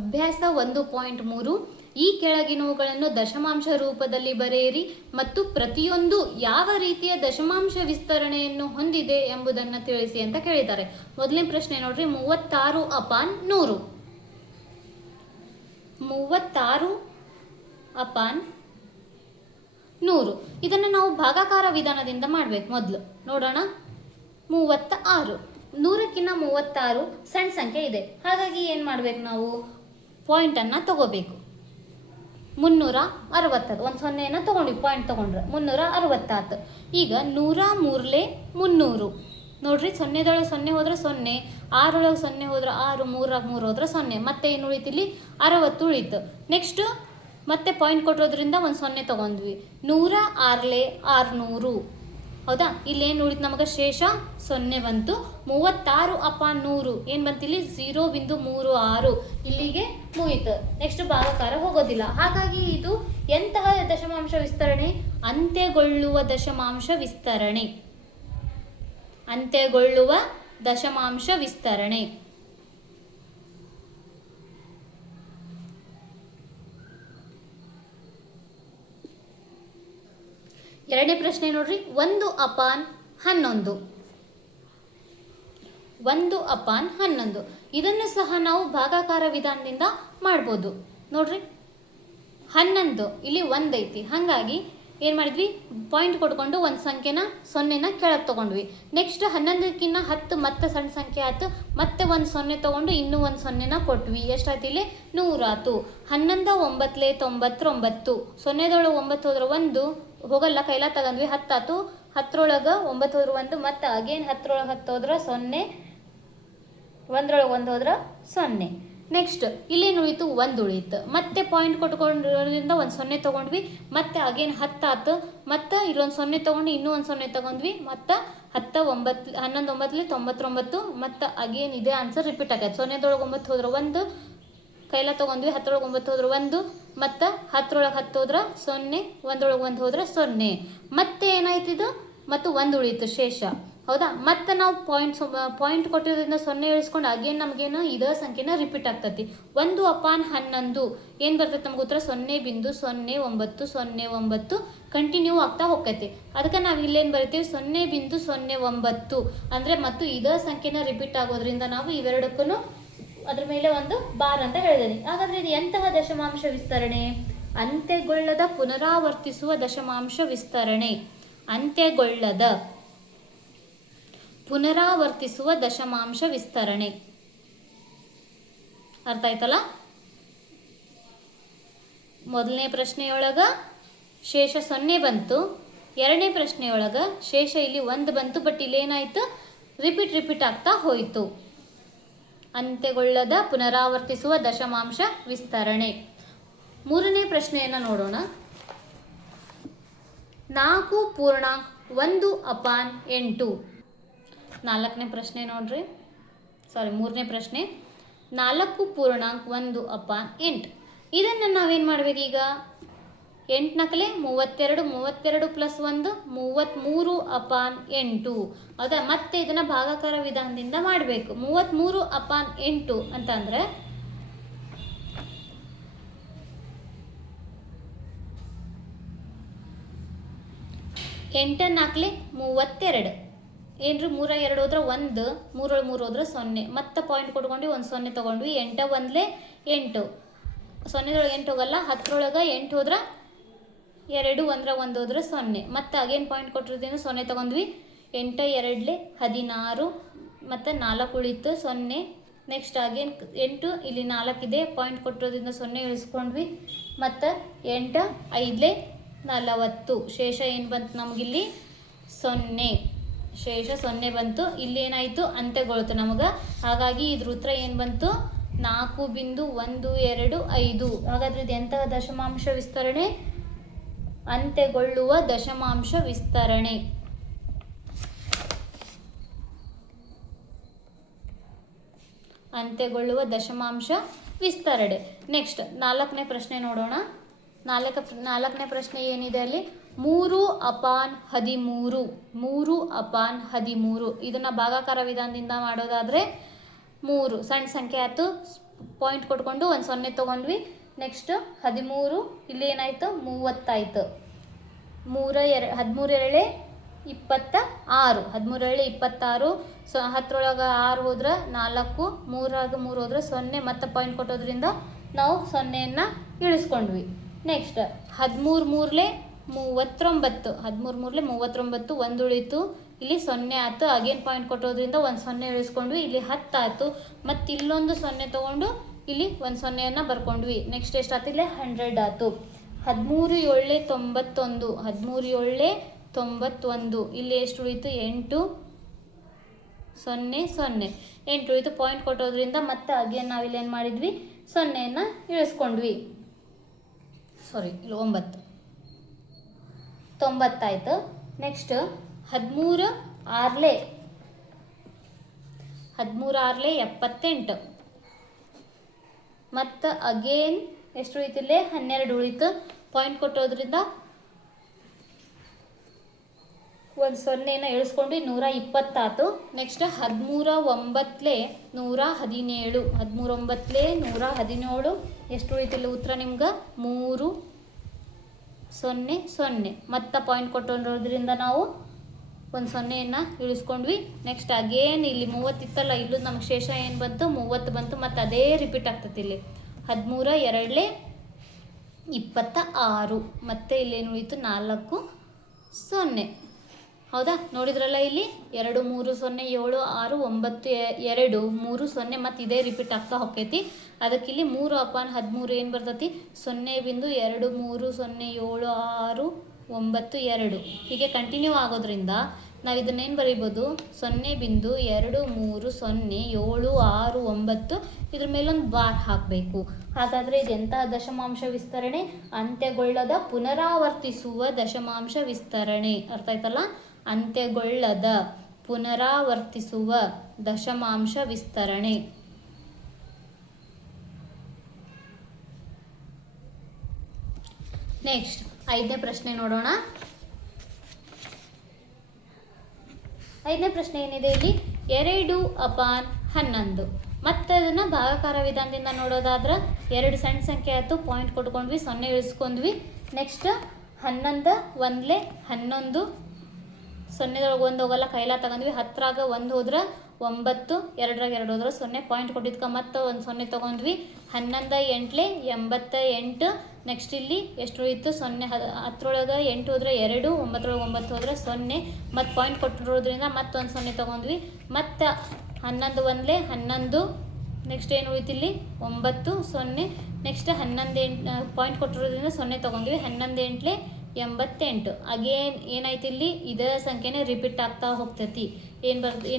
ಅಭ್ಯಾಸ 1.3 ಈ ಕೆಳಗಿನವುಗಳನ್ನು ದಶಮಾಂಶ ರೂಪದಲ್ಲಿ ಬರೆಯಿರಿ ಮತ್ತು ಪ್ರತಿಯೊಂದು ಯಾವ ರೀತಿಯ ದಶಮಾಂಶ ವಿಸ್ತರಣೆಯನ್ನು ಹೊಂದಿದೆ ಎಂಬುದನ್ನು ತಿಳಿಸಿ ಅಂತ ಕೇಳಿದ್ದಾರೆ. ಮೊದಲನೇ ಪ್ರಶ್ನೆ ನೋಡ್ರಿ, 36/100. 36/100 ಇದನ್ನು ನಾವು ಭಾಗಾಕಾರ ವಿಧಾನದಿಂದ ಮಾಡಬೇಕು. ಮೊದಲು ನೋಡೋಣ. 36 100ಕ್ಕಿಂತ 36 ಸಣ್ಣ ಸಂಖ್ಯೆ ಇದೆ. ಹಾಗಾಗಿ ಏನು ಮಾಡಬೇಕು, ನಾವು ಪಾಯಿಂಟನ್ನು ತಗೋಬೇಕು. 360 ಒಂದು ಸೊನ್ನೆಯನ್ನು ತೊಗೊಂಡ್ವಿ, ಪಾಯಿಂಟ್ ತೊಗೊಂಡ್ರೆ 360. ಈಗ 100 300 ನೋಡ್ರಿ, ಸೊನ್ನೆದೊಳಗೆ ಸೊನ್ನೆ ಹೋದ್ರೆ 0, 6 ಸೊನ್ನೆ ಹೋದ್ರೆ 6, 3 ಹೋದ್ರೆ 0, ಮತ್ತೆ ಏನು ಉಳಿತಿಲ್ಲಿ 60 ಉಳಿತು. ನೆಕ್ಸ್ಟ್ ಮತ್ತೆ ಪಾಯಿಂಟ್ ಕೊಟ್ಟಿರೋದ್ರಿಂದ ಒಂದು ಸೊನ್ನೆ ತೊಗೊಂಡ್ವಿ, 106 600. ಹೌದಾ, ಇಲ್ಲೇನು ಉಳಿತು ನಮಗೆ ಶೇಷ 0 ಬಂತು. 36/100 ಏನು ಬಂತಿಲ್ಲಿ 0.36 ಇಲ್ಲಿಗೆ ಮುಗಿತು. ನೆಕ್ಸ್ಟ್ ಭಾಗಾಕಾರ ಹೋಗೋದಿಲ್ಲ. ಹಾಗಾಗಿ ಇದು ಎಂತಹ ದಶಮಾಂಶ ವಿಸ್ತರಣೆ? ಅಂತ್ಯಗೊಳ್ಳುವ ದಶಮಾಂಶ ವಿಸ್ತರಣೆ. ಅಂತ್ಯಗೊಳ್ಳುವ ದಶಮಾಂಶ ವಿಸ್ತರಣೆ. ಎರಡನೇ ಪ್ರಶ್ನೆ ನೋಡ್ರಿ, 1/11. 1/11 ಇದನ್ನು ಸಹ ನಾವು ಭಾಗಾಕಾರ ವಿಧಾನದಿಂದ ಮಾಡ್ಬೋದು. ನೋಡ್ರಿ, 11 ಇಲ್ಲಿ 1 ಐತಿ. ಹಾಗಾಗಿ ಏನು ಮಾಡಿದ್ವಿ, ಪಾಯಿಂಟ್ ಕೊಟ್ಕೊಂಡು ಒಂದು ಸಂಖ್ಯೆನ 0ನ ಕೆಳಗೆ ತೊಗೊಂಡ್ವಿ. ನೆಕ್ಸ್ಟ್ 11ಕ್ಕಿಂತ 10 ಮತ್ತೆ ಸಣ್ಣ ಸಂಖ್ಯೆ ಆಯ್ತು. ಮತ್ತೆ ಒಂದು 0 ತೊಗೊಂಡು ಇನ್ನೂ ಒಂದು 0ನ ಕೊಟ್ವಿ. ಎಷ್ಟಾಯ್ತು ಇಲ್ಲಿ 100 ಆಯ್ತು. 11 9 99. 0ದೊಳಗೆ 9 ಹೋದ್ರೆ 1 ಹೋಗಲ್ಲ, ಕೈಲ ತಗೊಂಡ್ವಿ, 10 ಆಯ್ತು. 10ರೊಳಗೆ 9 ಹೋದ್ರೆ 1, ಮತ್ತು ಅಗೇನ್ 10ರೊಳಗೆ 10 ಹೋದ್ರೆ 0, 1ರೊಳಗೆ 1 ಹೋದ್ರೆ 0. ನೆಕ್ಸ್ಟ್ ಇಲ್ಲೇನು ಉಳಿತು, 1 ಉಳಿತು. ಮತ್ತೆ ಪಾಯಿಂಟ್ ಕೊಟ್ಕೊಂಡಿರೋದ್ರಿಂದ ಒಂದು 0 ತೊಗೊಂಡ್ವಿ, ಮತ್ತೆ ಅಗೇನ್ 10 ಆಯ್ತು. ಮತ್ತು ಇಲ್ಲೊಂದು 0 ತೊಗೊಂಡು ಇನ್ನೂ ಒಂದು 0 ತೊಗೊಂಡ್ವಿ, ಮತ್ತು 10 9 11 9 99. ಮತ್ತು ಅಗೇನ್ ಇದೇ ಆನ್ಸರ್ ರಿಪೀಟ್ ಆಗೈತೆ. 0ದೊಳಗೆ 9 ಹೋದ್ರೆ 1, ಕೈಲ ತೊಗೊಂಡ್ವಿ, 10ರೊಳಗೆ 9 ಹೋದ್ರೆ 1, ಮತ್ತು 10ರೊಳಗೆ 10 ಹೋದ್ರೆ 0, 1ರೊಳಗೆ 1 ಹೋದ್ರೆ 0. ಮತ್ತೆ ಏನಾಯ್ತಿದು, ಮತ್ತು 1 ಉಳಿತು ಶೇಷ. ಹೌದಾ, ಮತ್ತು ನಾವು ಪಾಯಿಂಟ್ ಕೊಟ್ಟಿರೋದ್ರಿಂದ 0 ಇಳಿಸ್ಕೊಂಡು ಅಗೇನ್ ನಮಗೇನು ಇದೇ ಸಂಖ್ಯೆನ ರಿಪೀಟ್ ಆಗ್ತೈತಿ. 1/11 ಏನು ಬರ್ತೈತೆ ನಮ್ಗೆ ಉತ್ತರ 0.0909 ಕಂಟಿನ್ಯೂ ಆಗ್ತಾ ಹೋಗ್ತೈತಿ. ಅದಕ್ಕೆ ನಾವು ಇಲ್ಲೇನು ಬರಿತೀವಿ 0.09 ಅಂದರೆ ಮತ್ತು ಇದೇ ಸಂಖ್ಯೆನ ರಿಪೀಟ್ ಆಗೋದ್ರಿಂದ ನಾವು ಇವೆರಡಕ್ಕೂ ಅದ್ರ ಮೇಲೆ ಒಂದು ಬಾರ್ ಅಂತ ಹೇಳಿದ್ದೀನಿ. ಹಾಗಾದರೆ ಇದು ಎಂತಹ ದಶಮಾಂಶ ವಿಸ್ತರಣೆ? ಅಂತ್ಯಗೊಳ್ಳದ ಪುನರಾವರ್ತಿಸುವ ದಶಮಾಂಶ ವಿಸ್ತರಣೆ. ಅಂತ್ಯಗೊಳ್ಳದ ಪುನರಾವರ್ತಿಸುವ ದಶಮಾಂಶ ವಿಸ್ತರಣೆ. ಅರ್ಥ ಆಯ್ತಲ್ಲ? ಮೊದಲನೇ ಪ್ರಶ್ನೆಯೊಳಗೆ ಶೇಷ 0 ಬಂತು. ಎರಡನೇ ಪ್ರಶ್ನೆಯೊಳಗೆ ಶೇಷ ಇಲ್ಲಿ 1 ಬಂತು. ಬಟ್ ಇಲ್ಲೇನಾಯಿತು, ರಿಪೀಟ್ ಆಗ್ತಾ ಹೋಯಿತು. ಅಂತ್ಯಗೊಳ್ಳದ ಪುನರಾವರ್ತಿಸುವ ದಶಮಾಂಶ ವಿಸ್ತರಣೆ. ಮೂರನೇ ಪ್ರಶ್ನೆಯನ್ನು ನೋಡೋಣ. 4.1/8. ನಾಲ್ಕನೇ ಪ್ರಶ್ನೆ ನೋಡ್ರಿ, ಮೂರನೇ ಪ್ರಶ್ನೆ 4.1/8. ಇದನ್ನು ನಾವೇನು ಮಾಡ್ಬೇಕು ಈಗ? 8 ನಕಲೆ 32, 32 + 1 33/8. ಹೌದಾ, ಮತ್ತೆ ಇದನ್ನು ಭಾಗಾಕಾರ ವಿಧಾನದಿಂದ ಮಾಡಬೇಕು. 33/8 ಅಂತಂದರೆ ಎಂಟು ನಾಲ್ಕಲೆ 32. ಏನ್ರಿ 3 2 ಹೋದ್ರೆ 1, 3 3 ಹೋದ್ರೆ 0. ಮತ್ತೆ ಪಾಯಿಂಟ್ ಕೊಟ್ಕೊಂಡು ಒಂದು 0 ತೊಗೊಂಡ್ವಿ. 8 1 8. 0ದೊಳಗೆ 8 ಹೋಗಲ್ಲ. 10ರೊಳಗೆ 8 ಹೋದ್ರೆ 2, 1 1 ಹೋದ್ರೆ 0. ಮತ್ತೆ ಅಗೇನ್ ಪಾಯಿಂಟ್ ಕೊಟ್ಟಿರೋದ್ರಿಂದ 0 ತೊಗೊಂಡ್ವಿ. 8 2 16. ಮತ್ತು 4 ಉಳಿತು 0. ನೆಕ್ಸ್ಟ್ ಅಗೇನ್ 8 ಇಲ್ಲಿ 4 ಇದೆ. ಪಾಯಿಂಟ್ ಕೊಟ್ಟಿರೋದ್ರಿಂದ 0 ಇಳಿಸ್ಕೊಂಡ್ವಿ. ಮತ್ತು 8 5 40. ಶೇಷ ಏನು ಬಂತು ನಮಗಿಲ್ಲಿ 0. ಶೇಷ 0 ಬಂತು. ಇಲ್ಲಿ ಏನಾಯಿತು, ಅಂತ್ಯಗೊಳ್ತು ನಮಗೆ. ಹಾಗಾಗಿ ಇದ್ರ ಉತ್ತರ ಏನು ಬಂತು 4.125. ಹಾಗಾದರೆ ಇದು ಎಂತಹ ದಶಮಾಂಶ ವಿಸ್ತರಣೆ? ಅಂತ್ಯಗೊಳ್ಳುವ ದಶಮಾಂಶ ವಿಸ್ತರಣೆ. ಅಂತ್ಯಗೊಳ್ಳುವ ದಶಮಾಂಶ ವಿಸ್ತರಣೆ. ನೆಕ್ಸ್ಟ್ 4ನೇ ಪ್ರಶ್ನೆ ನೋಡೋಣ. ನಾಲ್ಕನೇ ಪ್ರಶ್ನೆ ಏನಿದೆ ಅಲ್ಲಿ 3/13. 3/13 ಇದನ್ನು ಭಾಗಾಕಾರ ವಿಧಾನದಿಂದ ಮಾಡೋದಾದರೆ 3 ಸಣ್ಣ ಸಂಖ್ಯೆ ಆಯಿತು, ಪಾಯಿಂಟ್ ಕೊಟ್ಕೊಂಡು ಒಂದು 0 ತೊಗೊಂಡ್ವಿ. ನೆಕ್ಸ್ಟ್ 13, ಇಲ್ಲಿ ಏನಾಯಿತು 30 ಆಯಿತು. 13 ಎರಡೇ 26, 13 ಎರಡೇ 26. 10 6 ಹೋದ್ರೆ 4, 3 ಹೋದ್ರೆ 0, ಮತ್ತೆ ಪಾಯಿಂಟ್ ಕೊಟ್ಟೋದ್ರಿಂದ ನಾವು 0ಯನ್ನು ಇಳಿಸ್ಕೊಂಡ್ವಿ. ನೆಕ್ಸ್ಟ್ 13 ಮೂರಲೆ 39, 13 ಮೂರಲೆ 39, 1 ಉಳಿತು, ಇಲ್ಲಿ 0 ಆಯ್ತು. ಅಗೇನ್ ಪಾಯಿಂಟ್ ಕೊಟ್ಟೋದ್ರಿಂದ ಒಂದು 0 ಇಳಿಸ್ಕೊಂಡ್ವಿ, ಇಲ್ಲಿ 10 ಆಯಿತು. ಮತ್ತು ಇಲ್ಲೊಂದು 0 ತೊಗೊಂಡು ಇಲ್ಲಿ ಒಂದು 0ಯನ್ನು ಬರ್ಕೊಂಡ್ವಿ. ನೆಕ್ಸ್ಟ್ ಎಷ್ಟಾಯ್ತು, ಇಲ್ಲಿ 100 ಆಯಿತು. 13 7 91, 13 7 91, ಇಲ್ಲಿ ಎಷ್ಟು ಉಳಿತು 8 0 0, 8 ಉಳಿತು. ಪಾಯಿಂಟ್ ಕೊಟ್ಟೋದ್ರಿಂದ ಮತ್ತೆ ಅಗೇನ್ ನಾವಿಲ್ಲಿ ಏನು ಮಾಡಿದ್ವಿ, 0ಯನ್ನು ಇಳಿಸ್ಕೊಂಡ್ವಿ. ಸಾರಿ, ಇಲ್ಲಿ 9 90 ಆಯಿತು. ನೆಕ್ಸ್ಟ್ 13 6 78, ಮತ್ತು ಅಗೇನ್ ಎಷ್ಟು ಉಳಿತಿಲ್ಲೇ 12 ಉಳಿತು. ಪಾಯಿಂಟ್ ಕೊಟ್ಟೋದ್ರಿಂದ ಒಂದು 0ನ ಇಳಿಸ್ಕೊಂಡು 120 ಆಯಿತು. ನೆಕ್ಸ್ಟ್ 13 9 117, 13 9 117, ಎಷ್ಟು ಉಳಿತಿಲ್ಲ ಉತ್ತರ ನಿಮ್ಗೆ 3 0 0. ಮತ್ತು ಪಾಯಿಂಟ್ ಕೊಟ್ಟೋದ್ರಿಂದ ನಾವು ಒಂದು 0ಯನ್ನು ಇಳಿಸ್ಕೊಂಡ್ವಿ. ನೆಕ್ಸ್ಟ್ ಅಗೇನ್ ಇಲ್ಲಿ 30 ಇತ್ತಲ್ಲ, ಇಲ್ಲೂ ನಮಗೆ ಶೇಷ ಏನು ಬಂತು 30 ಬಂತು. ಮತ್ತು ಅದೇ ರಿಪೀಟ್ ಆಗ್ತೈತಿ. ಇಲ್ಲಿ 13 2 26, ಮತ್ತು ಇಲ್ಲೇನು ಉಳಿತು 4 0. ಹೌದಾ, ನೋಡಿದ್ರಲ್ಲ, ಇಲ್ಲಿ 2 3 0 7 6 9 2 3 0, ಮತ್ತು ಇದೇ ರಿಪೀಟ್ ಆಗ್ತಾ ಹೋಗ್ತೈತಿ. ಅದಕ್ಕಿಲ್ಲಿ 3/13 ಏನು ಬರ್ತೈತಿ 0.23 0 7 6 9 2 ಹೀಗೆ ಕಂಟಿನ್ಯೂ ಆಗೋದ್ರಿಂದ ನಾವು ಇದನ್ನೇನು ಬರೀಬೋದು 0.23 0 7 6 9, ಇದ್ರ ಮೇಲೊಂದು ಬಾರ್ ಹಾಕಬೇಕು. ಹಾಗಾದರೆ ಇದೆಂಥ ದಶಮಾಂಶ ವಿಸ್ತರಣೆ? ಅಂತ್ಯಗೊಳ್ಳದ ಪುನರಾವರ್ತಿಸುವ ದಶಮಾಂಶ ವಿಸ್ತರಣೆ. ಅರ್ಥ ಆಯ್ತಲ್ಲ? ಅಂತ್ಯಗೊಳ್ಳದ ಪುನರಾವರ್ತಿಸುವ ದಶಮಾಂಶ ವಿಸ್ತರಣೆ. ನೆಕ್ಸ್ಟ್ 5ನೇ ಪ್ರಶ್ನೆ ನೋಡೋಣ. 5ನೇ ಪ್ರಶ್ನೆ ಏನಿದೆ ಇಲ್ಲಿ 2/11. ಮತ್ತು ಅದನ್ನು ಭಾಗಾಕಾರ ವಿಧಾನದಿಂದ ನೋಡೋದಾದ್ರೆ 2 ಸಣ್ಣ ಸಂಖ್ಯೆ ಆಯಿತು, ಪಾಯಿಂಟ್ ಕೊಟ್ಕೊಂಡ್ವಿ, 0 ಇಳಿಸ್ಕೊಂಡ್ವಿ. ನೆಕ್ಸ್ಟ್ 11 1 11, 0 1 ಹೋಗಲ್ಲ, ಕೈಲ ತಗೊಂಡ್ವಿ. 10 1 ಹೋದ್ರೆ 9, 2 2 ಹೋದ್ರೆ 0, ಪಾಯಿಂಟ್ ಕೊಟ್ಟಿದ್ಕ ಮತ್ತೆ ಒಂದು 0 ತೊಗೊಂಡ್ವಿ. 11 8 88, ನೆಕ್ಸ್ಟ್ ಇಲ್ಲಿ ಎಷ್ಟು ಉಳಿತು 0, 10 8 ಹೋದ್ರೆ 2, 9 9 ಹೋದ್ರೆ 0, ಮತ್ತು ಪಾಯಿಂಟ್ ಕೊಟ್ಟಿರೋದ್ರಿಂದ ಮತ್ತೊಂದು 0 ತೊಗೊಂಡ್ವಿ. ಮತ್ತು 11 1 11, ನೆಕ್ಸ್ಟ್ ಏನು ಉಳಿತು ಇಲ್ಲಿ 9 0, ನೆಕ್ಸ್ಟ್ 11 8 ಪಾಯಿಂಟ್ ಕೊಟ್ಟಿರೋದ್ರಿಂದ 0 ತೊಗೊಂಡ್ವಿ. 11 8 88, ಅಗೇನ್ ಏನಾಯ್ತು ಇಲ್ಲಿ ಇದೇ ಸಂಖ್ಯೆನೇ ರಿಪೀಟ್ ಆಗ್ತಾ ಹೋಗ್ತೈತಿ. ಏನು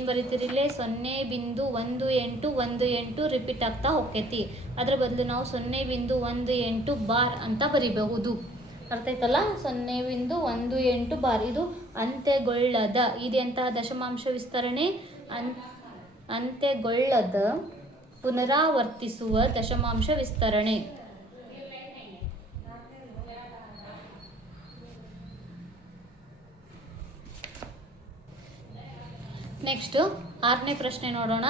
ಬರೀತೀರಿ ಇಲ್ಲಿ 0.1818 ರಿಪೀಟ್ ಆಗ್ತಾ ಹೋಗ್ತೈತಿ. ಅದರ ಬದಲು ನಾವು 0.18 ಬಾರ್ ಅಂತ ಬರಿಬಹುದು. ಅರ್ಥ ಆಯ್ತಲ್ಲ? 0.18 ಬಾರ್. ಇದು ಅಂತ್ಯಗೊಳ್ಳದ, ಇದೆಂತಹ ದಶಮಾಂಶ ವಿಸ್ತರಣೆ? ಅಂತ್ಯಗೊಳ್ಳದ ಪುನರಾವರ್ತಿಸುವ ದಶಮಾಂಶ ವಿಸ್ತರಣೆ. ನೆಕ್ಸ್ಟ್ 6ನೇ ಪ್ರಶ್ನೆ ನೋಡೋಣ.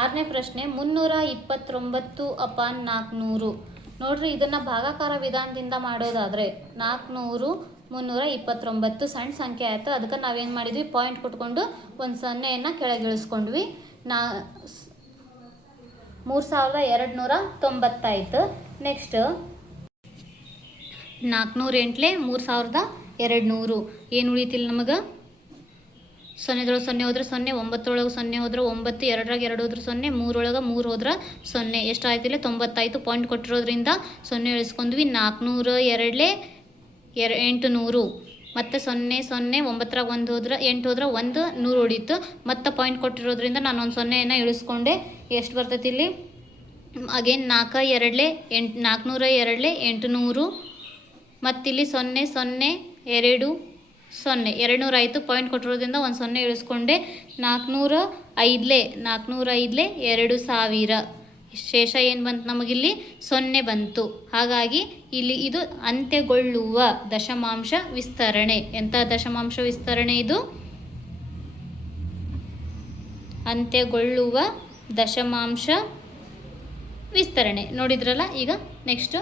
6ನೇ ಪ್ರಶ್ನೆ 329/400. ನೋಡ್ರಿ, ಇದನ್ನು ಭಾಗಾಕಾರ ವಿಧಾನದಿಂದ ಮಾಡೋದಾದರೆ 400 329 ಸಣ್ಣ ಸಂಖ್ಯೆ ಆಯಿತು. ಅದಕ್ಕೆ ನಾವೇನು ಮಾಡಿದ್ವಿ, ಪಾಯಿಂಟ್ ಕೊಟ್ಕೊಂಡು ಒಂದು 0ಯನ್ನು ಕೆಳಗಿಳಿಸ್ಕೊಂಡ್ವಿ. 3290 ಆಯಿತು. ನೆಕ್ಸ್ಟ್ 400 8 3200, ಏನು ಉಳಿತಿಲ್ಲ ನಮಗೆ 0 0 ಹೋದ್ರೆ 0, 9 0 ಹೋದ್ರೆ 9, 2 2 ಹೋದ್ರೆ 0, 3 3 ಹೋದ್ರೆ 0, ಎಷ್ಟು ಆಯ್ತಿಲ್ಲ 90 ಆಯಿತು. ಪಾಯಿಂಟ್ ಕೊಟ್ಟಿರೋದ್ರಿಂದ 0 ಇಳಿಸ್ಕೊಂಡ್ವಿ. 400 2 800, ಮತ್ತು 0 0 9 1 ಹೋದ್ರೆ 8 ಹೋದ್ರೆ 1 100 ಉಳಿತು. ಮತ್ತು ಪಾಯಿಂಟ್ ಕೊಟ್ಟಿರೋದ್ರಿಂದ ನಾನು ಒಂದು 0ಯನ್ನು ಇಳಿಸ್ಕೊಂಡೆ. ಎಷ್ಟು ಬರ್ತೈತಿ ಇಲ್ಲಿ ಅಗೇನ್ 4 2 400 2 800, ಮತ್ತಿಲ್ಲಿ 0 0 2 0 200 ಆಯಿತು. ಪಾಯಿಂಟ್ ಕೊಟ್ಟಿರೋದ್ರಿಂದ ಒಂದು 0 ಇಳಿಸ್ಕೊಂಡೆ. 405 2000, ಶೇಷ ಏನು ಬಂತು ನಮಗಿಲ್ಲಿ 0 ಬಂತು. ಹಾಗಾಗಿ ಇಲ್ಲಿ ಇದು ಅಂತ್ಯಗೊಳ್ಳುವ ದಶಮಾಂಶ ವಿಸ್ತರಣೆ. ಎಂಥ ದಶಮಾಂಶ ವಿಸ್ತರಣೆ ಇದು? ಅಂತ್ಯಗೊಳ್ಳುವ ದಶಮಾಂಶ ವಿಸ್ತರಣೆ. ನೋಡಿದ್ರಲ್ಲ. ಈಗ ನೆಕ್ಸ್ಟ್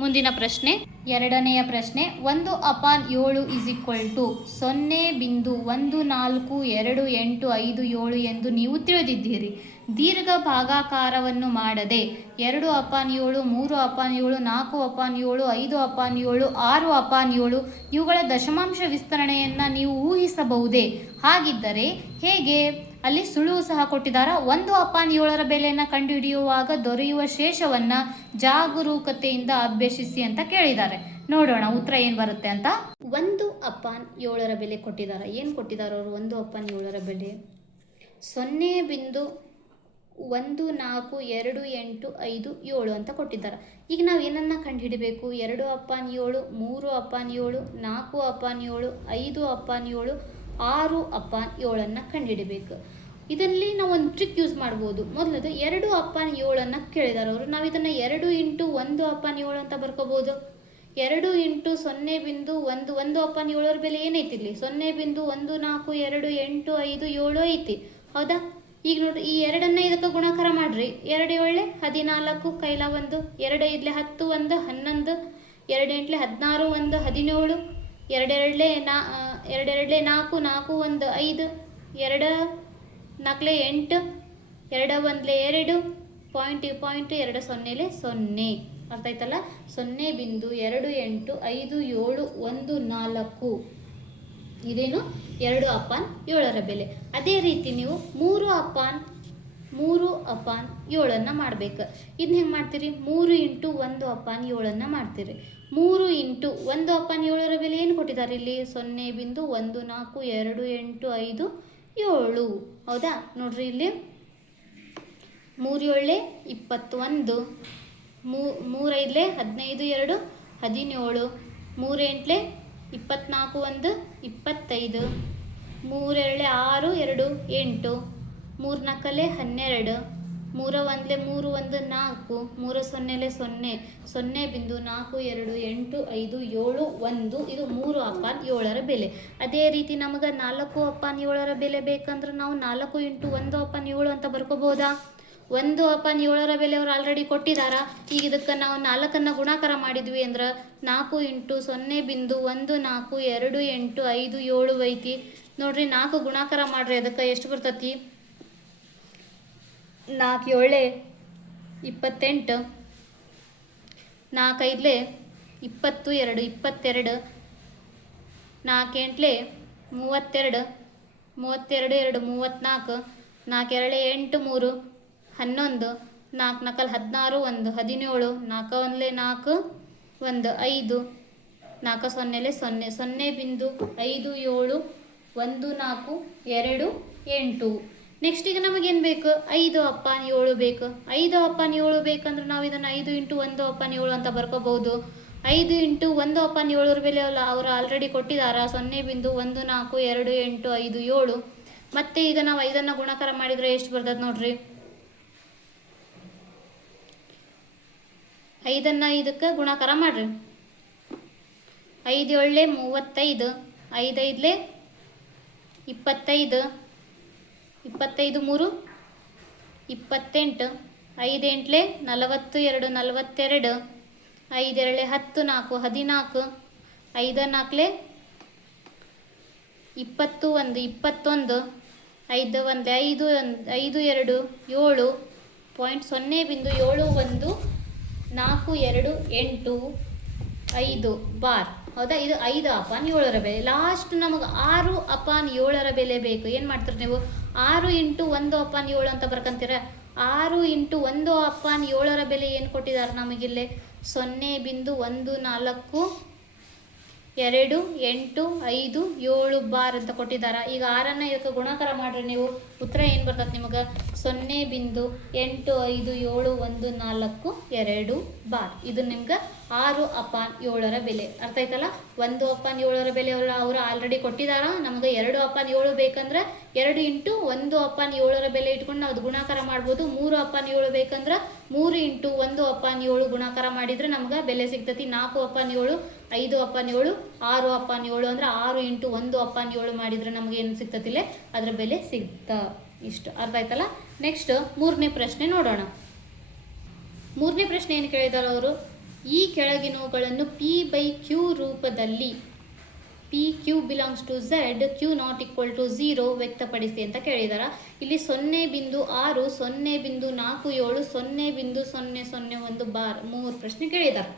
ಮುಂದಿನ ಪ್ರಶ್ನೆ, ಎರಡನೆಯ ಪ್ರಶ್ನೆ. 1/7 0.142857 ಎಂದು ನೀವು ತಿಳಿದಿದ್ದೀರಿ. ದೀರ್ಘ ಭಾಗಾಕಾರವನ್ನು ಮಾಡದೆ 2/7, 3/7, 4/7, 5/7, 6/7 ಇವುಗಳ ದಶಮಾಂಶ ವಿಸ್ತರಣೆಯನ್ನು ನೀವು ಊಹಿಸಬಹುದೇ? ಹಾಗಿದ್ದರೆ ಹೇಗೆ? ಅಲ್ಲಿ ಸುಳುವು ಸಹ ಕೊಟ್ಟಿದ್ದಾರೆ. 1/7ರ ಬೆಲೆಯನ್ನು ಕಂಡುಹಿಡಿಯುವಾಗ ದೊರೆಯುವ ಶೇಷವನ್ನು ಜಾಗರೂಕತೆಯಿಂದ ಅಭ್ಯಸಿಸಿ ಅಂತ ಕೇಳಿದ್ದಾರೆ. ನೋಡೋಣ ಉತ್ತರ ಏನು ಬರುತ್ತೆ ಅಂತ. 1/7ರ ಬೆಲೆ ಕೊಟ್ಟಿದ್ದಾರೆ. ಏನು ಕೊಟ್ಟಿದ್ದಾರೆ ಅವರು? 1/7ರ ಬೆಲೆ 0.14285 ಅಂತ ಕೊಟ್ಟಿದ್ದಾರೆ. ಈಗ ನಾವು ಏನನ್ನ ಕಂಡುಹಿಡಬೇಕು? 2/7, 3/7, 4/7, 5/7, 6/7 ಕಂಡುಹಿಡಬೇಕು. ಇದರಲ್ಲಿ ನಾವು ಒಂದು ಟ್ರಿಕ್ ಯೂಸ್ ಮಾಡ್ಬೋದು. ಮೊದಲದು 2/7 ಕೇಳಿದ್ದಾರೆ ಅವರು. ನಾವು ಇದನ್ನು 2 × 1/7 ಅಂತ ಬರ್ಕೋಬೋದು. 2 × 0.1 1/7ರ ಬೆಲೆ ಏನೈತಿ ಇಲ್ಲಿ? 0.14285 ಐತಿ. ಹೌದಾ? ಈಗ ನೋಡ್ರಿ, ಈ 2 ಇದಕ್ಕೆ ಗುಣಾಕಾರ ಮಾಡ್ರಿ. 2 7 14 ಕೈಲ 1, 2 5 10 1 11, 2 8 16 1 17, 2 2 4 4 1 5, 2 4 8, 2 1 2, ಪಾಯಿಂಟ್ 2 0 ಅರ್ಥ ಆಯ್ತಲ್ಲ? 0.285714 ಇದೇನು 2/7ರ ಬೆಲೆ. ಅದೇ ರೀತಿ ನೀವು 3/7 ಮಾಡಬೇಕು. ಇದನ್ನ ಹೆಂಗೆ ಮಾಡ್ತೀರಿ? 3 × 1/7 ಮಾಡ್ತೀರಿ. 3 × 1/7ರ ಬೆಲೆ ಏನು ಕೊಟ್ಟಿದ್ದಾರೆ ಇಲ್ಲಿ? 0.14285 ಹೌದಾ? ನೋಡ್ರಿ ಇಲ್ಲಿ 3 7 21, 3 5 15 2 17, 3 8 24 1 25, 3 2 6 2 8, 3 4 12, 3 1 3 1 4, 3 0 0.428571 ಇದು 3/7ರ ಬೆಲೆ. ಅದೇ ರೀತಿ ನಮಗೆ 4/7ರ ಬೆಲೆ ಬೇಕಂದ್ರೆ ನಾವು 4 × 1/7 ಅಂತ ಬರ್ಕೋಬೋದಾ? 1/7ರ ಬೆಲೆ ಅವ್ರು ಆಲ್ರೆಡಿ ಕೊಟ್ಟಿದ್ದಾರ. ಈಗ ಇದಕ್ಕೆ ನಾವು 4 ಗುಣಾಕಾರ ಮಾಡಿದ್ವಿ ಅಂದ್ರೆ 4 × 0.142857 ಐತಿ. ನೋಡ್ರಿ, 4 ಗುಣಾಕಾರ ಮಾಡ್ರಿ. ಅದಕ್ಕೆ ಎಷ್ಟು ಬರ್ತತಿ? 4 7 28, 4 5 22, 22, 4 8 32, 32 2 34, 4 2 8 3 11, 4 4 16 1 17, 4 1 4 1 5, 4 0 0.571428. ನೆಕ್ಸ್ಟ್ ಈಗ ನಮಗೇನು ಬೇಕು? 5/7 ಬೇಕು. 5/7 ಬೇಕಂದ್ರೆ ನಾವು ಇದನ್ನು 5 × 1/7 ಅಂತ ಬರ್ಕೋಬಹುದು. 5 × 1/7ರ ಬೆಲೆ ಅವರು ಆಲ್ರೆಡಿ ಕೊಟ್ಟಿದ್ದಾರೆ 0.14285 ಮತ್ತೆ ಈಗ ನಾವು 5 ಗುಣಾಕಾರ ಮಾಡಿದರೆ ಎಷ್ಟು ಬರ್ತದೆ ನೋಡ್ರಿ? 5 ಇದಕ್ಕೆ ಗುಣಾಕಾರ ಮಾಡ್ರಿ. 5 7 35, 5 5 25, 25 3 28, 5 8 42 42, 5 2 10 4 14, 5 4 21 21, 5 1 5 5 2 7.714285 ಬಾರ್. ಹೌದಾ? ಇದು 5/7ರ ಬೆಲೆ. ಲಾಸ್ಟ್ ನಮಗೆ 6/7ರ ಬೆಲೆ ಬೇಕು. ಏನು ಮಾಡ್ತೀರಿ ನೀವು? 6 × 1/7 ಅಂತ ಬರ್ಕೊಂತೀರ. 6 × 1/7ರ ಬೆಲೆ ಏನು ಕೊಟ್ಟಿದ್ದಾರೆ ನಮಗಿಲ್ಲಿ? 0.285 ಬಾರ್ ಅಂತ ಕೊಟ್ಟಿದ್ದಾರೆ. ಈಗ 6 ಇದಕ್ಕೆ ಗುಣಾಕಾರ ಮಾಡ್ರಿ ನೀವು. ಉತ್ತರ ಏನು ಬರ್ತದೆ ನಿಮಗೆ? 0.28714 ಬಾರ್. ಇದು ನಿಮ್ಗೆ 6/7ರ ಬೆಲೆ. ಅರ್ಥ ಆಯ್ತಲ್ಲ? 1/7ರ ಬೆಲೆ ಅವರು ಆಲ್ರೆಡಿ ಕೊಟ್ಟಿದ್ದಾರ. ನಮಗೆ 2/7 ಬೇಕಂದ್ರೆ 2 × 1/7ರ ಬೆಲೆ ಇಟ್ಕೊಂಡು ನಾವು ಅದು ಗುಣಾಕಾರ ಮಾಡ್ಬೋದು. 3/7 ಬೇಕಂದ್ರೆ 3 × 1/7 ಗುಣಾಕಾರ ಮಾಡಿದರೆ ನಮ್ಗೆ ಬೆಲೆ ಸಿಗ್ತತಿ 4/7, 5/7, 6/7 ಅಂದ್ರೆ 6 × 1/7 ಮಾಡಿದರೆ ನಮ್ಗೆ ಏನು ಸಿಗ್ತತಿಲ್ಲ? ಅದರ ಬೆಲೆ ಸಿಗ್ತಾ. ಇಷ್ಟು ಅರ್ಥ ಆಯ್ತಲ್ಲ. ನೆಕ್ಸ್ಟ್ ಮೂರನೇ ಪ್ರಶ್ನೆ ನೋಡೋಣ. ಮೂರನೇ ಪ್ರಶ್ನೆ ಏನು ಕೇಳಿದಾರೆ ಅವರು, ಈ ಕೆಳಗಿನವುಗಳನ್ನು ಪಿ ಬೈ ಕ್ಯೂ ರೂಪದಲ್ಲಿ P Q belongs to Z Q not equal to 0 ವ್ಯಕ್ತಪಡಿಸಿ ಅಂತ ಕೇಳಿದಾರೆ. ಇಲ್ಲಿ 0.6 0.47 0.001 ಬಾರ್ 3 ಪ್ರಶ್ನೆ ಕೇಳಿದ್ದಾರೆ.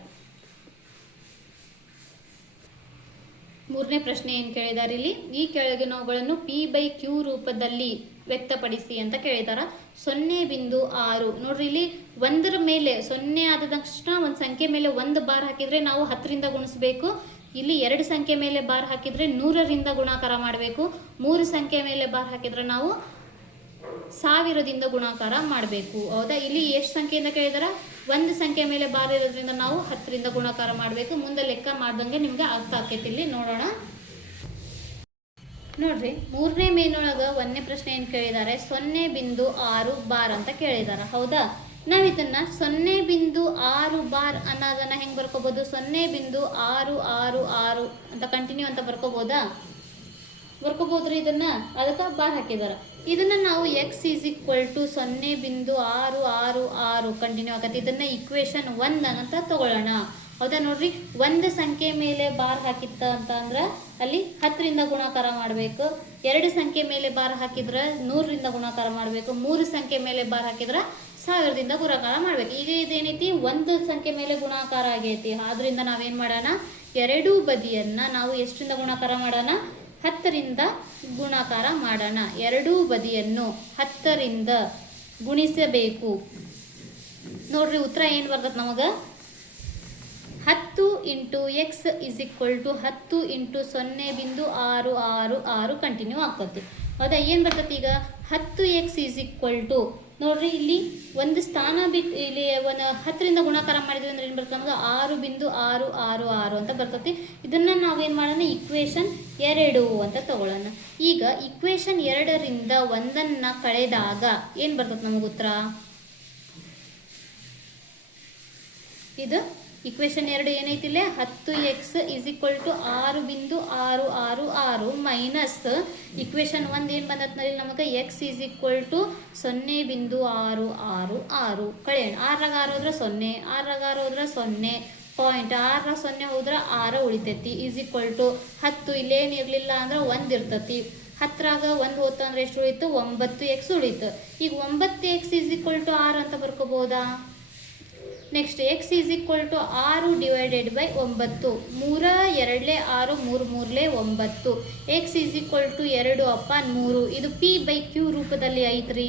ಮೂರನೇ ಪ್ರಶ್ನೆ ಏನು ಕೇಳಿದ್ದಾರೆ ಇಲ್ಲಿ, ಈ ಕೆಳಗಿನವುಗಳನ್ನು ಪಿ ಬೈ ಕ್ಯೂ ರೂಪದಲ್ಲಿ ವ್ಯಕ್ತಪಡಿಸಿ ಅಂತ ಕೇಳಿದಾರ. 0.6 ನೋಡ್ರಿ, ಇಲ್ಲಿ ಒಂದರ ಮೇಲೆ 0 ಆದ ತಕ್ಷಣ ಒಂದು ಸಂಖ್ಯೆ ಮೇಲೆ 1 ಬಾರ್ ಹಾಕಿದ್ರೆ ನಾವು 10ರಿಂದ ಗುಣಿಸ್ಬೇಕು. ಇಲ್ಲಿ 2 ಸಂಖ್ಯೆ ಮೇಲೆ ಬಾರ್ ಹಾಕಿದ್ರೆ 100ರಿಂದ ಗುಣಾಕಾರ ಮಾಡಬೇಕು. 3 ಸಂಖ್ಯೆ ಮೇಲೆ ಬಾರ್ ಹಾಕಿದ್ರೆ ನಾವು 1000ದಿಂದ ಗುಣಾಕಾರ ಮಾಡಬೇಕು. ಹೌದಾ, ಇಲ್ಲಿ ಎಷ್ಟು ಸಂಖ್ಯೆಯಿಂದ ಕೇಳಿದಾರ, 1 ಸಂಖ್ಯೆ ಮೇಲೆ ಬಾರ್ ಇರೋದ್ರಿಂದ ನಾವು 10ರಿಂದ ಗುಣಾಕಾರ ಮಾಡಬೇಕು. ಮುಂದೆ ಲೆಕ್ಕ ಮಾಡ್ದಂಗೆ ನಿಮ್ಗೆ ಅರ್ಥ ಆಕೈತಿ. ಇಲ್ಲಿ ನೋಡೋಣ. ನೋಡ್ರಿ, ಮೂರನೇ ಮೇನೊಳಗ 1ನೇ ಪ್ರಶ್ನೆ ಏನು ಕೇಳಿದ್ದಾರೆ, 0.6 ಬಾರ್ ಅಂತ ಕೇಳಿದಾರ. ಹೌದಾ, ನಾವು ಇದನ್ನ 0.6 ಬಾರ್ ಅನ್ನೋದನ್ನ ಹೆಂಗೆ ಬರ್ಕೋಬಹುದು, 0.666 ಅಂತ ಕಂಟಿನ್ಯೂ ಅಂತ ಬರ್ಕೋಬೋದ್ರಿ. ಇದನ್ನ ಅದಕ್ಕೆ ಬಾರ್ ಹಾಕಿದಾರ. ಇದನ್ನ ನಾವು x is equal to 0.666 continue ಆಗತ್ತೆ. ಇದನ್ನ ಇಕ್ವೇಶನ್ 1 ಅಂತ ತಗೊಳ್ಳೋಣ. ಹೌದಾ, ನೋಡ್ರಿ, 1 ಸಂಖ್ಯೆ ಮೇಲೆ ಬಾರ್ ಹಾಕಿತ್ತ ಅಂತ ಅಂದ್ರೆ ಅಲ್ಲಿ 10ರಿಂದ ಗುಣಾಕಾರ ಮಾಡಬೇಕು. 2 ಸಂಖ್ಯೆ ಮೇಲೆ ಬಾರ್ ಹಾಕಿದ್ರೆ 100ರಿಂದ ಗುಣಾಕಾರ ಮಾಡಬೇಕು. 3 ಸಂಖ್ಯೆ ಮೇಲೆ ಬಾರ್ ಹಾಕಿದ್ರೆ 1000ದಿಂದ ಗುಣಾಕಾರ ಮಾಡಬೇಕು. ಈಗ ಇದೇನೈತಿ, 1 ಸಂಖ್ಯೆ ಮೇಲೆ ಗುಣಾಕಾರ ಆಗೈತಿ. ಆದ್ರಿಂದ ನಾವೇನು ಮಾಡೋಣ, ಎರಡೂ ಬದಿಯನ್ನ ನಾವು ಎಷ್ಟರಿಂದ ಗುಣಾಕಾರ ಮಾಡೋಣ, 10ರಿಂದ ಗುಣಾಕಾರ ಮಾಡೋಣ. ಎರಡೂ ಬದಿಯನ್ನು 10ರಿಂದ ಗುಣಿಸಬೇಕು. ನೋಡ್ರಿ, ಉತ್ತರ ಏನು ಬರ್ತದೆ ನಮಗೆ, 10 into X is equal to 10 into 0.666 continue ಆಗ್ತತಿ. ಹೌದಾ, ಏನು ಬರ್ತತಿ ಈಗ, 10x ಈಸ್ ಈಕ್ವಲ್ ಟು, ನೋಡ್ರಿ ಇಲ್ಲಿ ಒಂದು ಸ್ಥಾನ ಬಿಟ್ಟು ಇಲ್ಲಿ ಒಂದು 10ರಿಂದ ಗುಣಾಕಾರ ಮಾಡಿದ್ವಿ ಅಂದ್ರೆ ಏನು ಬರ್ತದೆ ನಮ್ಗೆ, 6.666 ಅಂತ ಬರ್ತತಿ. ಇದನ್ನ ನಾವೇನು ಮಾಡೋಣ, ಇಕ್ವೇಶನ್ 2 ಅಂತ ತಗೊಳ್ಳೋಣ. ಈಗ ಇಕ್ವೇಶನ್ 2ರಿಂದ 1ನ್ನ ಕಳೆದಾಗ ಏನು ಬರ್ತದೆ ನಮಗೆ ಉತ್ತರ, ಇದು ಇಕ್ವೇಶನ್ 2 ಏನೈತಿಲ್ಲ, 10x is equal to 6.666 minus equation 1 ಏನು ಬಂದತ್ ನಮಗೆ, ಎಕ್ಸ್ ಈಸ್ ಈಕ್ವಲ್ ಟು 0.666 ಕಳೆಯೋಣ. 6ರಾಗ 6 ಹೋದ್ರೆ 0, 6ರಾಗ 6 ಹೋದ್ರೆ 0, ಪಾಯಿಂಟ್ 6ರ 0 ಹೋದ್ರೆ 6 ಉಳಿತೈತಿ. ಈಸ್ ಈಕ್ವಲ್ ಟು 10, ಇಲ್ಲೇನು ಇರಲಿಲ್ಲ ಅಂದ್ರೆ 1 ಇರ್ತತಿ. 10ರಾಗ 1 ಹೋತ ಅಂದ್ರೆ ಎಷ್ಟು ಉಳಿತು, 9x ಉಳಿತು. ಈಗ 9x ಈಸ್ ಈಕ್ವಲ್ ಟು 6 ಅಂತ ಬರ್ಕೋಬೋದಾ. Next x is equal to 6 divided by 9, 3 2 6 3 3 9. X is equal to 2/3. ಇದು ಪಿ ಬೈ ಕ್ಯೂ ರೂಪದಲ್ಲಿ ಐತ್ರಿ,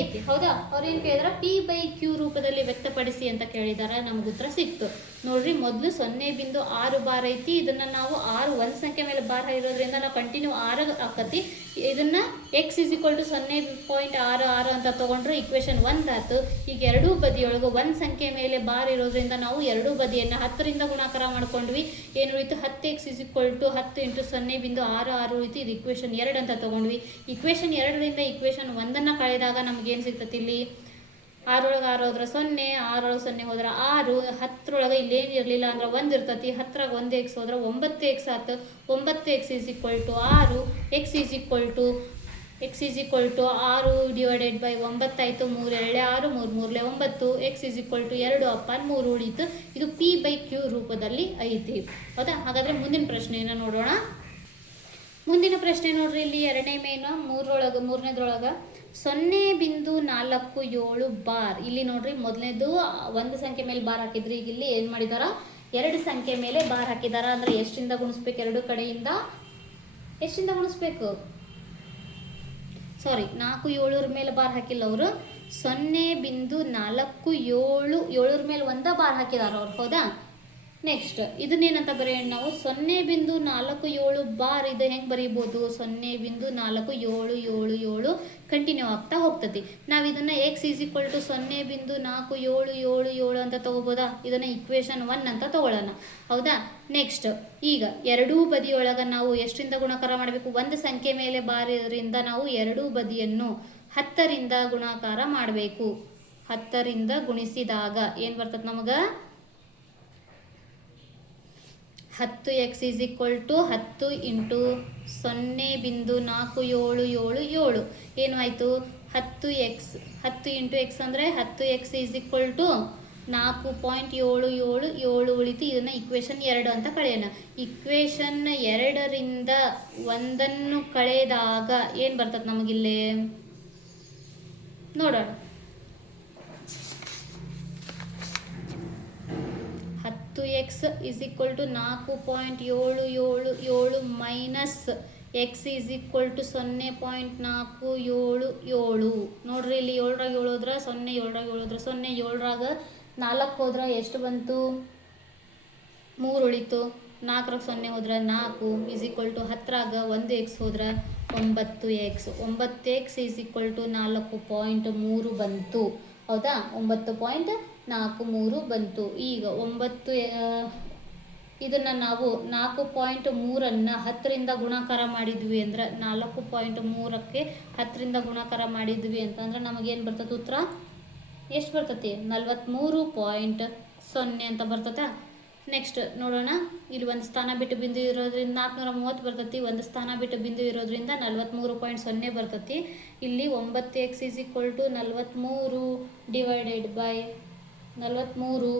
ಐತಿ. ಹೌದಾ, ಅವ್ರೇನು ಕೇಳಿದಾರೆ, ಪಿ ಬೈ ಕ್ಯೂ ರೂಪದಲ್ಲಿ ವ್ಯಕ್ತಪಡಿಸಿ ಅಂತ ಕೇಳಿದಾರೆ. ನಮ್ಗೆ ಉತ್ತರ ಸಿಕ್ತು. ನೋಡ್ರಿ, ಮೊದಲು 0.6 ಬಾರ್ ಐತಿ. ಇದನ್ನ ನಾವು 6 ಒಂದು ಸಂಖ್ಯೆ ಮೇಲೆ ಬಾರ್ ಇರೋದ್ರಿಂದ ನಾವು ಕಂಟಿನ್ಯೂ 6 ಆಕತಿ. ಇದನ್ನ ಎಕ್ಸ್ ಇಸ್ ಈಕ್ವಲ್ ಟು 0.66 ಅಂತ ತಗೊಂಡ್ರೆ ಇಕ್ವೇಶನ್ 1 ಆಯ್ತು. ಈಗ ಎರಡೂ ಬದಿಯೊಳಗೆ 1 ಸಂಖ್ಯೆ ಮೇಲೆ ಬಾರ್ ಇರೋದ್ರಿಂದ ನಾವು ಎರಡೂ ಬದಿಯನ್ನು 10ರಿಂದ ಗುಣಾಕಾರ ಮಾಡ್ಕೊಂಡ್ವಿ. ಏನು ಉಳಿತು, 10x is equal to 10 into 0.66 ಉಳಿತು. ಇದು ಇಕ್ವೇಶನ್ 2 ಅಂತ ತಗೊಂಡ್ವಿ. ಇಕ್ವೇಶನ್ 2ರಿಂದ ಇಕ್ವೇಶನ್ 1ನ್ನು ಕಳೆದಾಗ ನಮ್ಗೇನು ಸಿಗ್ತತಿ, ಇಲ್ಲಿ 6ರೊಳಗೆ 6 ಹೋದ್ರೆ 0, 6ರೊಳಗೆ 0 ಹೋದ್ರೆ 6, 10ರೊಳಗೆ ಇಲ್ಲೇನು ಇರಲಿಲ್ಲ ಅಂದ್ರೆ 1 ಇರ್ತತಿ. 10ರಾಗ 1x ಹೋದ್ರೆ 9x ಆಯ್ತು. 9x is equal to 6, x is equal to 6 divided by 9 ಆಯಿತು. 3 2 6 3 3 9, x ಈಸ್ ಈಕ್ವಲ್ ಟು 2/3 ಉಳಿತು. ಇದು ಪಿ ಬೈ ಕ್ಯೂ ರೂಪದಲ್ಲಿ ಐತಿ. ಹೌದಾ, ಹಾಗಾದರೆ ಮುಂದಿನ ಪ್ರಶ್ನೆಯನ್ನು ನೋಡೋಣ. ಮುಂದಿನ ಪ್ರಶ್ನೆ ನೋಡ್ರಿ, ಇಲ್ಲಿ 2ನೇ ಮೇನು 3ನೇದ್ರೊಳಗೆ 0.47 ಬಾರ್. ಇಲ್ಲಿ ನೋಡ್ರಿ, ಮೊದಲನೇದು 1 ಸಂಖ್ಯೆ ಮೇಲೆ ಬಾರ್ ಹಾಕಿದ್ರಿ. ಈಗ ಇಲ್ಲಿ ಏನು ಮಾಡಿದಾರ, 2 ಸಂಖ್ಯೆ ಮೇಲೆ ಬಾರ್ ಹಾಕಿದಾರ. ಅಂದರೆ ಎಷ್ಟಿಂದ ಗುಣಿಸ್ಬೇಕು, ಎರಡು ಕಡೆಯಿಂದ ಎಷ್ಟಿಂದ ಗುಣಿಸ್ಬೇಕು, ಸಾರಿ 4 7 ಮೇಲೆ ಬಾರ್ ಹಾಕಿಲ್ಲ ಅವರು. 0.47 7 ಮೇಲೆ 1 ಬಾರ್ ಹಾಕಿದಾರ ಅವ್ರು. ಹೌದಾ, ನೆಕ್ಸ್ಟ್ ಇದನ್ನೇನಂತ ಬರೆಯೋಣ ನಾವು, 0.47 ಬಾರ್. ಇದು ಹೆಂಗೆ ಬರೀಬೋದು, 0.4777 ಕಂಟಿನ್ಯೂ ಆಗ್ತಾ ಹೋಗ್ತತಿ. ನಾವು ಇದನ್ನು ಎಕ್ಸ್ ಈಸ್ ಈಕ್ವಲ್ ಟು 0.4777 ಅಂತ ತಗೋಬೋದಾ. ಇದನ್ನು ಇಕ್ವೇಶನ್ 1 ಅಂತ ತಗೊಳ್ಳೋಣ. ಹೌದಾ, ನೆಕ್ಸ್ಟ್ ಈಗ ಎರಡೂ ಬದಿಯೊಳಗೆ ನಾವು ಎಷ್ಟರಿಂದ ಗುಣಾಕಾರ ಮಾಡಬೇಕು, 1 ಸಂಖ್ಯೆ ಮೇಲೆ ಬಾರಿದ್ರಿಂದ ನಾವು ಎರಡೂ ಬದಿಯನ್ನು 10ರಿಂದ ಗುಣಾಕಾರ ಮಾಡಬೇಕು. 10ರಿಂದ ಗುಣಿಸಿದಾಗ ಏನು ಬರ್ತದೆ ನಮಗೆ, 10x is equal to 10 into 0.4777 ಏನು ಆಯಿತು 10x 10 ಇಂಟು ಎಕ್ಸ್ ಅಂದರೆ 10x ಈಸ್ ಈಕ್ವಲ್ ಟು 4.777 ಉಳಿತು. ಇದನ್ನು ಇಕ್ವೇಷನ್ 2 ಅಂತ ಕಳೆಯೋಣ. ಇಕ್ವೇಷನ್ 2ರಿಂದ 1 ಕಳೆದಾಗ ಏನು ಬರ್ತದೆ ನಮಗಿಲ್ಲಿ ನೋಡೋಣ. 10x is equal to 4.777 minus X is equal to 0.477 ನೋಡ್ರಿ ಇಲ್ಲಿ 7ರಾಗ 7 ಹೋದ್ರೆ 0, 7ರಾಗ 7 ಹೋದ್ರೆ 0, 7ರಾಗ 4 ಹೋದ್ರೆ ಎಷ್ಟು ಬಂತು 3 ಉಳಿತು, 4ರಾಗ 0 ಹೋದ್ರೆ 4 ಈಸ್ ಈಕ್ವಲ್ ಟು 10ರಾಗ 1x ಹೋದ್ರೆ 9x 9x is equal to 4.3 ಬಂತು. ಹೌದಾ 9.43 ಬಂತು. ಈಗ 9 ಇದನ್ನು ನಾವು 4.3ಅನ್ನು 10ರಿಂದ ಗುಣಾಕಾರ ಮಾಡಿದ್ವಿ ಅಂದ್ರೆ 4.3ಕ್ಕೆ 10ರಿಂದ ಗುಣಾಕಾರ ಮಾಡಿದ್ವಿ ಅಂತಂದ್ರೆ ನಮಗೇನು ಬರ್ತದೆ ಉತ್ತರ ಎಷ್ಟು ಬರ್ತೈತಿ 43.0 ಅಂತ ಬರ್ತೈತೆ. ನೆಕ್ಸ್ಟ್ ನೋಡೋಣ. ಇಲ್ಲಿ ಒಂದು ಸ್ಥಾನ ಬಿಟ್ಟು ಬಿಂದು ಇರೋದ್ರಿಂದ 430 ಬರ್ತೈತಿ, ಒಂದು ಸ್ಥಾನ ಬಿಟ್ಟು ಬಿಂದು ಇರೋದ್ರಿಂದ 43.0 ಬರ್ತೈತಿ. ಇಲ್ಲಿ 9x is equal to 43 divided by 43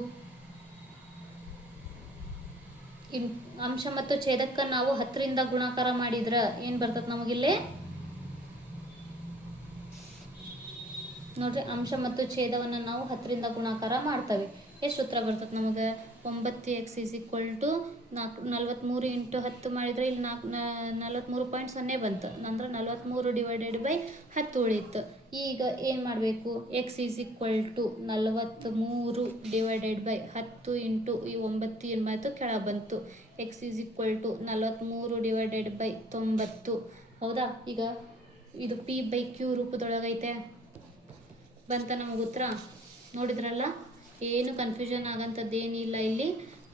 ಅಂಶ ಮತ್ತು ಛೇದಕ್ಕೆ ನಾವು 10ರಿಂದ ಗುಣಾಕಾರ ಮಾಡಿದ್ರೆ ಏನು ಬರ್ತದೆ ನಮಗಿಲ್ಲಿ ನೋಡ್ರಿ. ಅಂಶ ಮತ್ತು ಛೇದವನ್ನು ನಾವು 10ರಿಂದ ಗುಣಾಕಾರ ಮಾಡ್ತೇವೆ. ಎಷ್ಟು ಉತ್ತರ ಬರ್ತದೆ ನಮಗೆ 9x is equal to 43 into 10 ಮಾಡಿದರೆ ಇಲ್ಲಿ 43.0 ಬಂತು. ನಂತರ 43 ಡಿವೈಡೆಡ್ ಬೈ 10 ಉಳಿತು. ಈಗ ಏನು ಮಾಡಬೇಕು X is equal to 43 divided by 10 into ಈ 9 ಏನು ಮಾತು ಕೆಳಗೆ ಬಂತು. X is equal to 43 divided by 90. ಹೌದಾ. ಈಗ ಇದು p/q ರೂಪದೊಳಗೈತೆ ಬಂತ ನಮಗೆ ಉತ್ತರ. ನೋಡಿದ್ರಲ್ಲ, ಏನು ಕನ್ಫ್ಯೂಷನ್ ಆಗೋಂಥದ್ದು ಏನಿಲ್ಲ.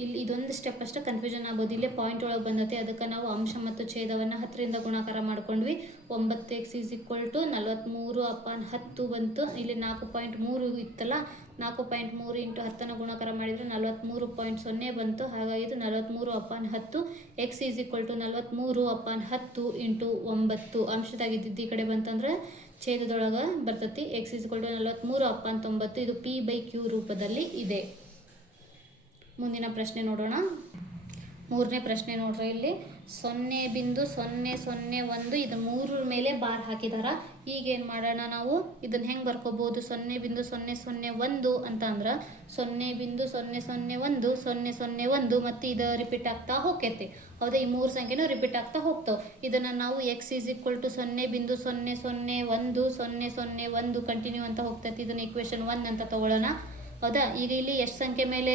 ಇಲ್ಲಿ ಇದೊಂದು ಸ್ಟೆಪ್ ಅಷ್ಟೇ ಕನ್ಫ್ಯೂಷನ್ ಆಗೋದು. ಇಲ್ಲೇ ಪಾಯಿಂಟ್ ಒಳಗೆ ಬಂದತೆ, ಅದಕ್ಕೆ ನಾವು ಅಂಶ ಮತ್ತು ಛೇದವನ್ನು 10ರಿಂದ ಗುಣಾಕಾರ ಮಾಡ್ಕೊಂಡ್ವಿ. 9x ಈಸ್ ಈಕ್ವಲ್ ಟು 43/10 ಬಂತು. ಇಲ್ಲಿ 4.3 ಇತ್ತಲ್ಲ, 4.3 ಇಂಟು 10ನ ಗುಣಾಕಾರ ಮಾಡಿದರೆ 43.0 ಬಂತು. ಹಾಗಾಗಿ ಇದು 43/10. X is equal to 43/10 into 9 ಅಂಶದಾಗಿದ್ದು ಈ ಕಡೆ ಬಂತಂದ್ರೆ ಛೇದದೊಳಗೆ ಬರ್ತೈತಿ. X is equal to 43/90. ಇದು p/q ರೂಪದಲ್ಲಿ ಇದೆ. ಮುಂದಿನ ಪ್ರಶ್ನೆ ನೋಡೋಣ. 3ನೇ ಪ್ರಶ್ನೆ ನೋಡ್ರಿ. ಇಲ್ಲಿ 0.001 ಇದು 3 ಮೇಲೆ ಬಾರ್ ಹಾಕಿದಾರ. ಈಗೇನು ಮಾಡೋಣ ನಾವು ಇದನ್ನು ಹೆಂಗೆ ಬರ್ಕೋಬೋದು 0.001 ಅಂತ ಅಂದ್ರೆ 0.001 001 ಮತ್ತು ಇದು ರಿಪೀಟ್ ಆಗ್ತಾ ಹೋಗ್ತೈತಿ. ಹೌದಾ. ಈ 3 ಸಂಖ್ಯೆನೂ ರಿಪೀಟ್ ಆಗ್ತಾ ಹೋಗ್ತಾವೆ. ಇದನ್ನು ನಾವು X is equal to 0.001 001 continue ಅಂತ ಹೋಗ್ತೈತಿ. ಇದನ್ನು ಇಕ್ವೇಷನ್ 1 ಅಂತ ತಗೊಳ್ಳೋಣ. ಹೌದಾ. ಈಗ ಇಲ್ಲಿ ಎಷ್ಟು ಸಂಖ್ಯೆ ಮೇಲೆ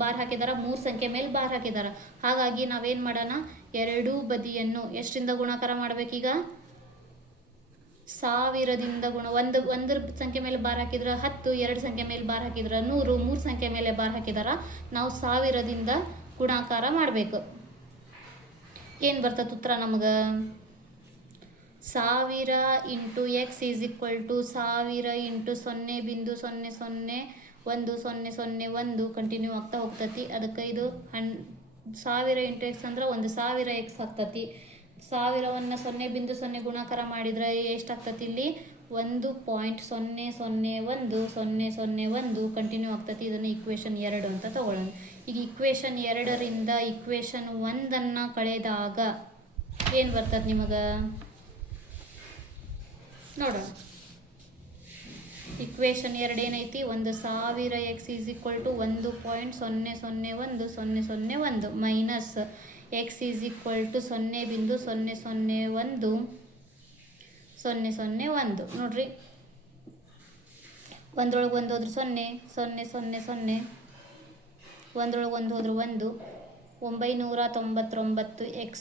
ಬಾರ್ ಹಾಕಿದಾರ 3 ಸಂಖ್ಯೆ ಮೇಲೆ ಬಾರ್ ಹಾಕಿದಾರ. ಹಾಗಾಗಿ ನಾವೇನು ಮಾಡೋಣ ಎರಡೂ ಬದಿಯನ್ನು ಎಷ್ಟರಿಂದ ಗುಣಾಕಾರ ಮಾಡಬೇಕೀಗ 1000ದಿಂದ ಒಂದು ಸಂಖ್ಯೆ ಮೇಲೆ ಬಾರ್ ಹಾಕಿದ್ರೆ 10, 2 ಸಂಖ್ಯೆ ಮೇಲೆ ಬಾರ್ ಹಾಕಿದ್ರೆ 100, 3 ಸಂಖ್ಯೆ ಮೇಲೆ ಬಾರ್ ಹಾಕಿದಾರ ನಾವು 1000ದಿಂದ ಗುಣಾಕಾರ ಮಾಡಬೇಕು. ಏನು ಬರ್ತದೆ ಉತ್ತರ ನಮಗೆ 1000 into x is equal to 1000 into 0.001 continue ಆಗ್ತಾ ಹೋಗ್ತತಿ. ಅದಕ್ಕೆ ಇದು 1000 ಇಂಟು ಎಕ್ಸ್ ಅಂದ್ರೆ 1000 ಎಕ್ಸ್ ಆಗ್ತತಿ. 1000ವನ್ನು 0.0 ಗುಣಾಕಾರ ಮಾಡಿದರೆ ಎಷ್ಟಾಗ್ತತಿ ಇಲ್ಲಿ 1.001 ಕಂಟಿನ್ಯೂ ಆಗ್ತತಿ. ಇದನ್ನು ಇಕ್ವೇಷನ್ 2 ಅಂತ ತಗೊಳ್ಳೋಣ. ಈಗ ಇಕ್ವೇಷನ್ 2ರಿಂದ ಇಕ್ವೇಷನ್ 1 ಕಳೆದಾಗ ಏನು ಬರ್ತದೆ ನಿಮಗೆ ನೋಡೋಣ. ಇಕ್ವೇಷನ್ 2 ಏನೈತಿ 1000x is equal to 1.001 minus X is equal to 0.001 ನೋಡ್ರಿ. ಒಂದ್ರೊಳಗೆ ಒಂದು ಹೋದ್ರೆ 0 0 0 0 ಒಂದ್ರೊಳಗೆ ಒಂದು ಹೋದ್ರೆ 1 999x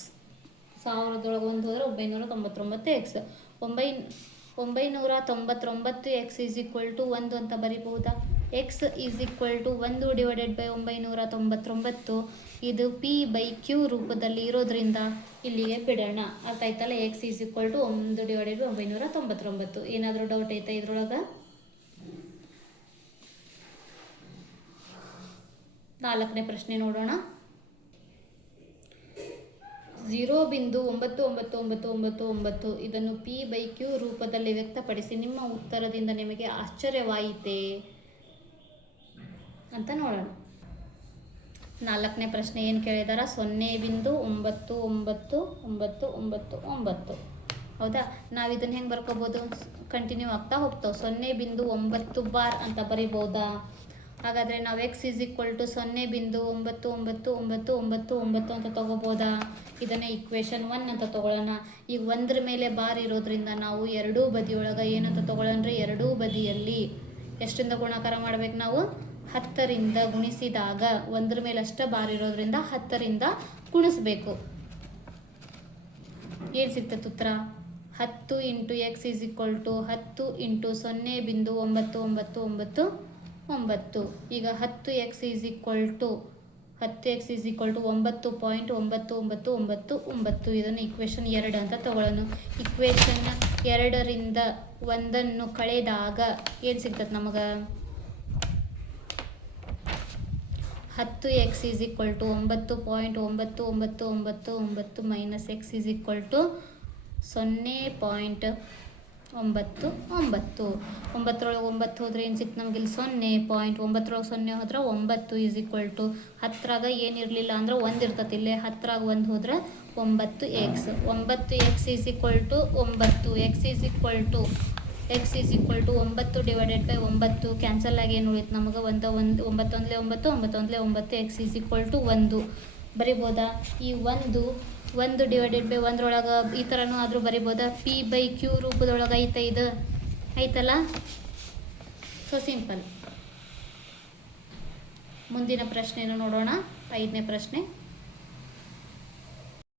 1000ದೊಳಗೆ ಒಂದು ಹೋದ್ರೆ 999x 999x is equal to 1 ಅಂತ ಬರಿಬಹುದಾ. X is equal to 1 divided by 999. ಇದು p/q ರೂಪದಲ್ಲಿ ಇರೋದ್ರಿಂದ ಇಲ್ಲಿಗೆ ಬಿಡೋಣ. ಅರ್ಥ ಆಯ್ತಲ್ಲ. X is equal to 1 divided by 999. ಏನಾದರೂ ಡೌಟ್ ಐತಾ ಇದ್ರೊಳಗೆ? 4ನೇ ಪ್ರಶ್ನೆ ನೋಡೋಣ. 0.999999 ಇದನ್ನು P/Q ರೂಪದಲ್ಲಿ ವ್ಯಕ್ತಪಡಿಸಿ ನಿಮ್ಮ ಉತ್ತರದಿಂದ ನಿಮಗೆ ಆಶ್ಚರ್ಯವಾಯಿತೆ ಅಂತ ನೋಡೋಣ. 4ನೇ ಪ್ರಶ್ನೆ ಏನು ಕೇಳಿದಾರ? 0.999999 ಹೌದಾ? ನಾವು ಇದನ್ನು ಹೆಂಗೆ ಬರ್ಕೋಬೋದು? ಕಂಟಿನ್ಯೂ ಆಗ್ತಾ ಹೋಗ್ತಾವೆ. 0.9 ಬಾರ್ ಅಂತ ಬರಿಬೋದಾ? ಹಾಗಾದರೆ ನಾವು x = 0.999999 ಅಂತ ತಗೋಬೋದಾ? ಇದನ್ನು ಈಕ್ವೇಷನ್ 1 ಅಂತ ತಗೊಳ್ಳೋಣ. ಈಗ 1ರ ಮೇಲೆ ಬಾರ್ ಇರೋದ್ರಿಂದ ನಾವು ಎರಡೂ ಬದಿಯೊಳಗೆ ಏನಂತ ತಗೊಳ್ಳೋಣ್ರಿ? ಎರಡೂ ಬದಿಯಲ್ಲಿ ಎಷ್ಟರಿಂದ ಗುಣಾಕಾರ ಮಾಡ್ಬೇಕು ನಾವು? 10ರಿಂದ ಗುಣಿಸಿದಾಗ 1ರ ಮೇಲೆ ಅಷ್ಟೇ ಬಾರ್ ಇರೋದ್ರಿಂದ 10ರಿಂದ ಗುಣಿಸ್ಬೇಕು. ಏನು ಸಿಗ್ತದೆ ಉತ್ತರ? 10 × x = 10 × 0.9999. ಈಗ 10x = 9.9999. ಇದನ್ನು ಈಕ್ವೇಷನ್ 2 ಅಂತ ತಗೊಳ್ಳೋಣ. ಈಕ್ವೇಷನ್ 2ರಿಂದ 1ನ್ನು ಕಳೆದಾಗ ಏನು ಸಿಗ್ತದೆ ನಮಗೆ? 10x = 9.9999 minus x = 0.99. 9ರೊಳಗೆ 9 ಹೋದರೆ ಏನು ಸಿಕ್ತು ನಮಗೆ? ಇಲ್ಲಿ 0.9ರೊಳಗೆ 0 ಹೋದ್ರೆ 9 = 10ರಾಗ ಏನಿರಲಿಲ್ಲ ಅಂದ್ರೆ 1 ಇರ್ತದೆ. ಇಲ್ಲೇ 10ರಾಗ 1 ಹೋದ್ರೆ 9x. 9x = 9. x = 9/9 ಕ್ಯಾನ್ಸಲ್ ಆಗಿ ಏನು ಉಳಿತು ನಮಗೆ? 9 9 x = 1 ಬರಿಬೋದಾ? ಈ 1/1ರೊಳಗೆ ಈ ಥರನೂ ಆದರೂ ಬರಿಬೋದಾ? P/Q ರೂಪದೊಳಗೆ ಐತೆ, ಇದು ಐತಲ್ಲ. So simple. ಮುಂದಿನ ಪ್ರಶ್ನೆಯನ್ನು ನೋಡೋಣ. 5ನೇ ಪ್ರಶ್ನೆ.